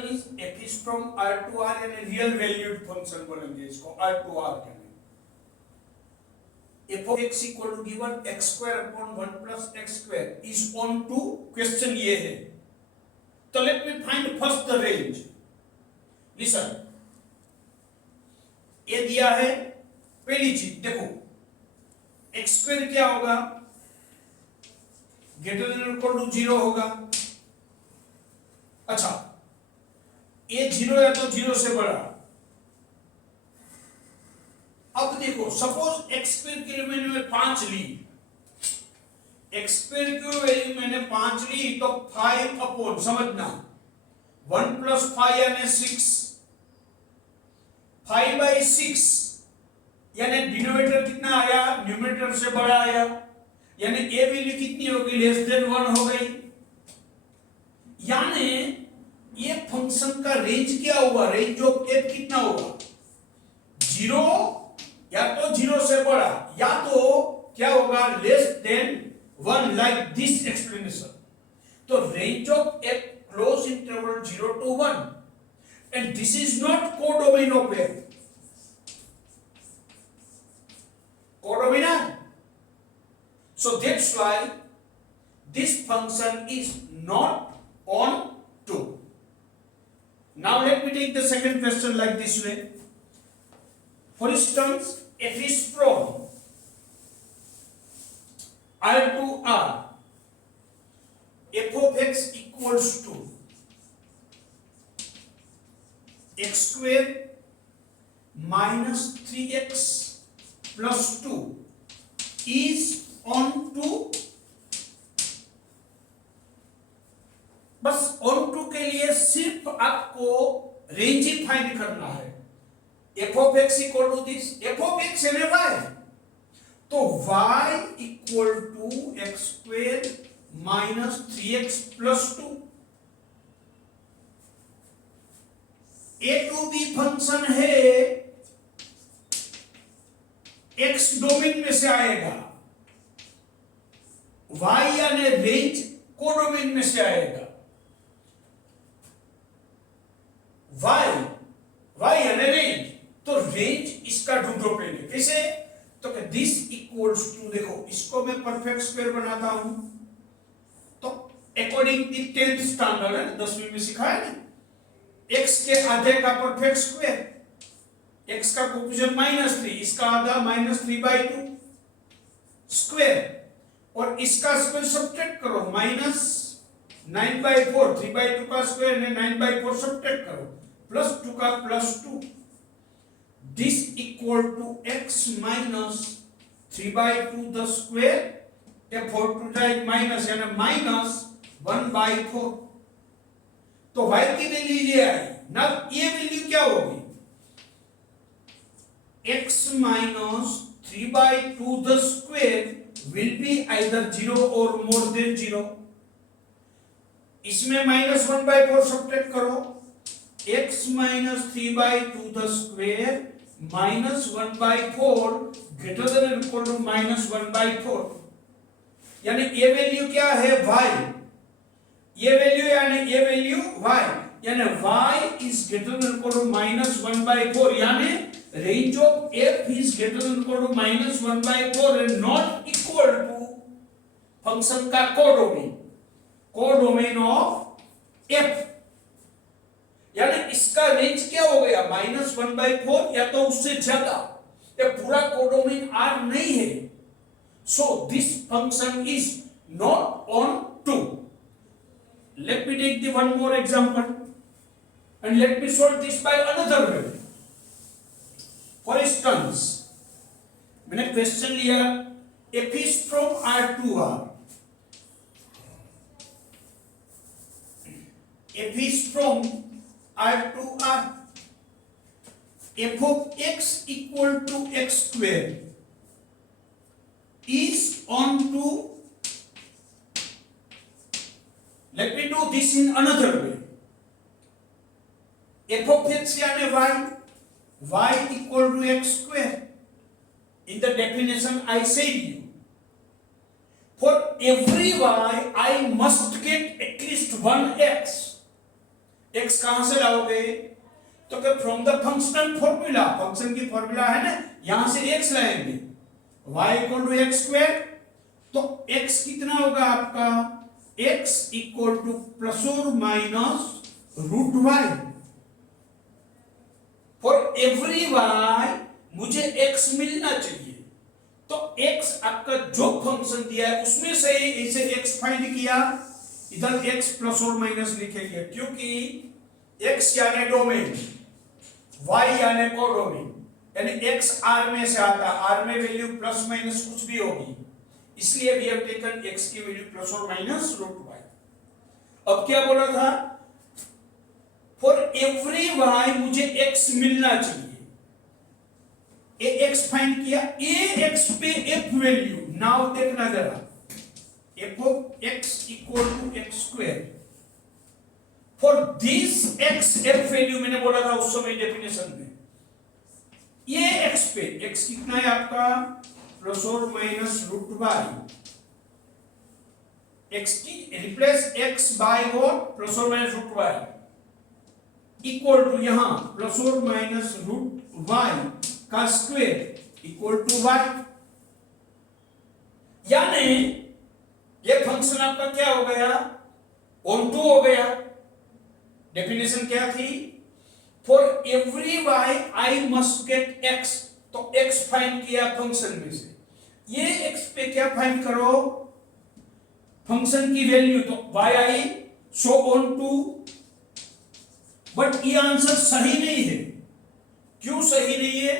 Function is f is from r to r यानी real valued function बोलेंगे इसको r to r के लिए। f of x equal to given x square upon 1 plus x square is on to question ये है। तो let me find first the range. Listen, ये दिया है पहली चीज, देखो x स्क्वायर क्या होगा, ग्रेटर देन इक्वल टू 0 होगा। अच्छा, ये 0 या तो 0 से बड़ा। अब देखो सपोज x स्क्वायर के लिए मैंने 5 ली, x स्क्वायर की वैल्यू मैंने 5 ली, तो 5 अपॉन, समझना 1 प्लस 5 यानी 6, 5/6 यानी डिनोमिनेटर कितना आया, न्यूमरेटर से बड़ा आया, यानी ए वैल्यू कितनी होगी, लेस देन 1 हो गई। यानी ये फंक्शन का रेंज क्या हुआ, रेंज ऑफ एफ कितना होगा, 0 या तो 0 से बड़ा या तो क्या होगा, less than 1, like this explanation. तो range of f close interval 0 to 1 and this is not codomain of f. Codomain. So that's why this function is not on 2. Now let me take the second question like this way. For instance, f is from r to r, f of x equals to x square minus 3x plus 2 is on to, बस on to के लिए सिर्फ आपको range ही find करना है। f of x equal to this, f of x है ना y, तो y equal to x square minus 3x plus 2। a to b function है, x डोमेन में से आएगा, y यानी रेंज कोडोमेन में से आएगा। y यानी रेंज, तो रेंज इसका ढूंढोपेन है, कैसे, तो दिस इक्वल्स टू, देखो इसको मैं परफेक्ट स्क्वायर बनाता हूं, तो अकॉर्डिंग टू 10th स्टैंडर्ड है, 10वीं में सिखाया ना, x के आधे का परफेक्ट स्क्वायर, x का कोफिशिएंट -3, इसका आधा -3/2 स्क्वायर, और इसका स्क्वायर सब्ट्रैक्ट करो, -9/4, 3/2 का स्क्वायर ने 9/4 सब्ट्रैक्ट करो, +2 का +2, this equal to x minus 3/2 the square, ये 4 टू जाए माइनस यानी -1/4। तो y की वैल्यू ये आई। ना ये वैल्यू क्या होगी, x minus 3/2 the square will be either 0 or more than 0। इसमें -1/4 सब्ट्रैक्ट करो, x minus 3/2 the square minus 1/4 greater than or equal to -1/4, यानी ये वैल्यू क्या है, y, ये वैल्यू यानी ये वैल्यू y, यानी y is greater than or equal to -1/4, यानी range of f is greater than or equal to -1/4 and not equal to function का कोडोमेन ऑफ f, यानी इसका रेंज क्या हो गया, -1/4 या तो उससे ज्यादा, ये पूरा कोडोमेन R नहीं है। So this function is not on 2। Let me take the one more example and let me solve this by another way. For instance, मैंने क्वेश्चन लिया, f is from R to R, f is from R to R, f of x equal to x square is on to, let me do this in another way, f of x यानी y equal to x square, in the definition I said you, for every y I must get at least one x, x कहां से लाओगे? तो कि from the functional formula, function की formula है ना, यहां से x लाएंगे, y equal to x square. तो x कितना होगा आपका? x इक्वल टू प्लस और minus root y। For every y मुझे x मिलना चाहिए, तो x आपका जो फंक्शन दिया है उसमें से इसे x फाइंड किया, इधर x प्लस और माइनस लिखेंगे, क्योंकि x यानी डोमेन, y यानी कोडोमेन, यानी x r में से आता है, r में वैल्यू प्लस माइनस कुछ भी होगी, इसलिए वी हैव टेकन x की वैल्यू प्लस और माइनस रूट y। अब क्या बोला था? फॉर एवरी y मुझे x मिलना चाहिए, x फाइंड किया, x पे f वैल्यू, नाउ देखना जरा, f of x equal to x square. For this x f value मैंने बोला था उस समय डेफिनेशन में, ये x पे, x कितना है आपका? प्लस और माइनस रूट y, x की रिप्लेस x बाय और प्लस और minus root y equal to यहां प्लस और माइनस रूट y का स्क्वायर इक्वल टू y, यानी ये फंक्शन आपका क्या हो गया? ऑन टू हो गया। डेफिनेशन क्या थी? For every y I must get x, तो x फाइंड किया फंक्शन में से, ये x पे क्या फाइंड करो? फंक्शन की वैल्यू, तो y I so on to. But ये आंसर सही नहीं है। क्यों सही नहीं है?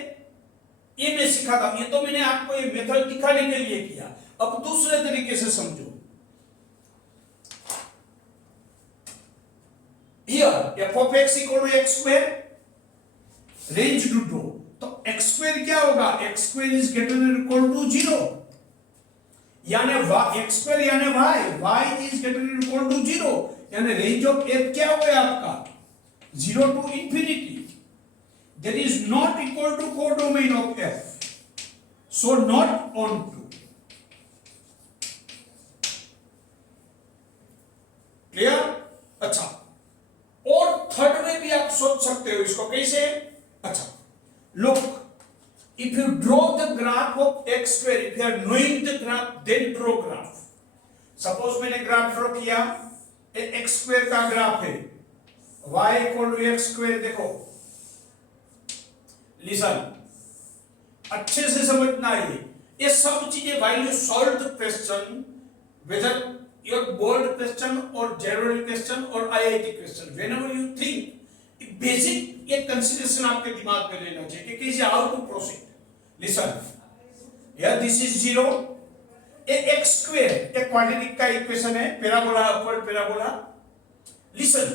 ये मैं सिखाता हूं, ये तो मैंने आपको ये मेथड दिखाने के लिए किया, अब दूसरे तरीके से समझो। Here f of x equal to x square, range ढूंढो, तो x स्क्वायर क्या होगा? x square is greater than equal to 0, यानी x स्क्वायर यानी y is greater than equal to 0, यानी रेंज ऑफ f क्या हो गया आपका? 0 to infinity, that is not equal to codomain of f, so not onto। Clear? अच्छा, और third में भी आप सोच सकते हो इसको, कैसे? अच्छा, look, if you draw the graph of x square, if you are knowing the graph, then draw graph। Suppose मैंने ग्राफ ड्रॉ किया, x स्क्वायर का ग्राफ है, y equal to x square. देखो, लिसन, अच्छे से समझना है ये सब चीजें while you solve the question, whether your board question or general question or IIT question, whenever you think, basic एक कंसीडरेशन आपके दिमाग में लेना चाहिए कि कैसे how to proceed. Listen, here this is 0, ये x स्क्वायर एक क्वाड्रेटिक का इक्वेशन है, parabola upward parabola. Listen,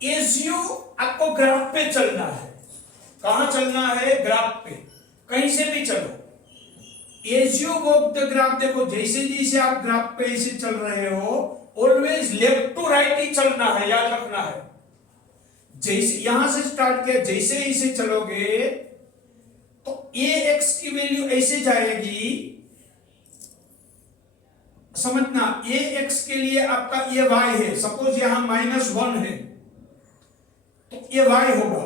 as you आपको ग्राफ पे चलना है, कहां चलना है? ग्राफ पे, कहीं से भी चलो, as you walk the graph, देखो जैसे जैसे आप ग्राफ पे ऐसे चल रहे हो, ऑलवेज लेफ्ट टू राइट ही चलना है, याद रखना है। जैसे यहां से स्टार्ट किया, जैसे ऐसे चलोगे तो ये x की वैल्यू ऐसे जाएगी, समझना, ये x के लिए आपका ये y है, सपोज यहां -1 है तो ये y होगा,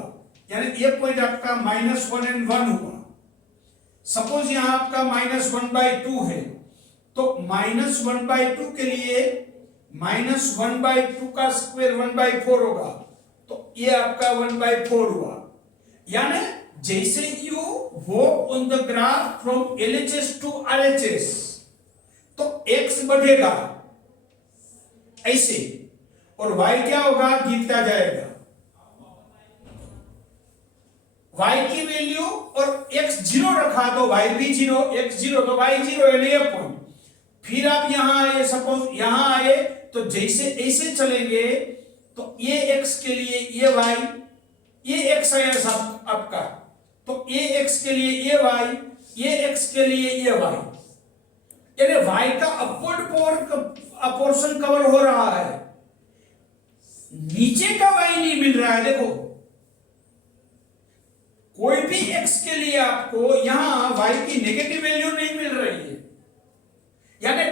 यानी ये पॉइंट आपका -1 and 1 हुआ। सपोज यहां आपका -1/2 है, तो -1/2 के लिए -1/2 का स्क्वायर 1/4 होगा, तो ये आपका 1/4 हुआ। यानी जैसे you walk on the graph from LHS to RHS, तो x बढ़ेगा ऐसे, और y क्या होगा? गिरता जाएगा। y की वैल्यू और x 0 रखा तो y भी 0, x 0 तो y 0, ये पॉइंट। फिर आप यहां आए, सपोज यहां आए, तो जैसे ऐसे चलेंगे तो ये x के लिए ये y, ये x आया सब आपका, तो ये x के लिए ये y, ये x के लिए ये y, यानी y का अपवर्ड पोर्शन कवर हो रहा है, नीचे का y नहीं मिल रहा है। देखो, कोई भी x के लिए आपको यहां y की नेगेटिव वैल्यू नहीं मिल रही है, यानी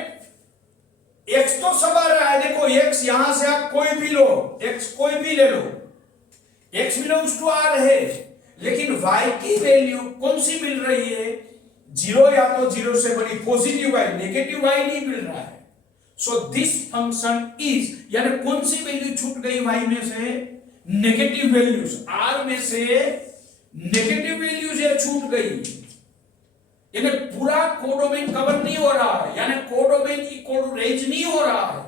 x तो सब आ रहा है। देखो x यहां से आप कोई भी x कोई भी ले लो, x बिलोंग्स टू R है, लेकिन y की वैल्यू कौन सी मिल रही है? 0 या तो 0 से बड़ी पॉजिटिव y, नेगेटिव y नहीं मिल रहा है। सो दिस फंक्शन इज, यानी कौन सी वैल्यू छूट गई y में से? नेगेटिव वैल्यूज, R में से नेगेटिव वैल्यूज ये छूट गई, यानी पूरा कोडोमेन कवर नहीं हो रहा है, यानी कोडोमेन इक्वल टू रेंज नहीं हो रहा है।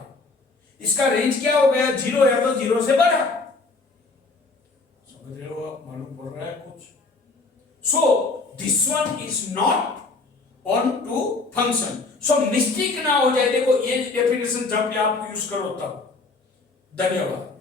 इसका रेंज क्या हो गया? 0 या तो 0 से बड़ा। समझ रहे हो आप? मालूम पड़ रहा है कुछ? So this one is not onto function. So mistake ना हो जाए, देखो ये डेफिनेशन जब भी आप यूज करो तब। धन्यवाद।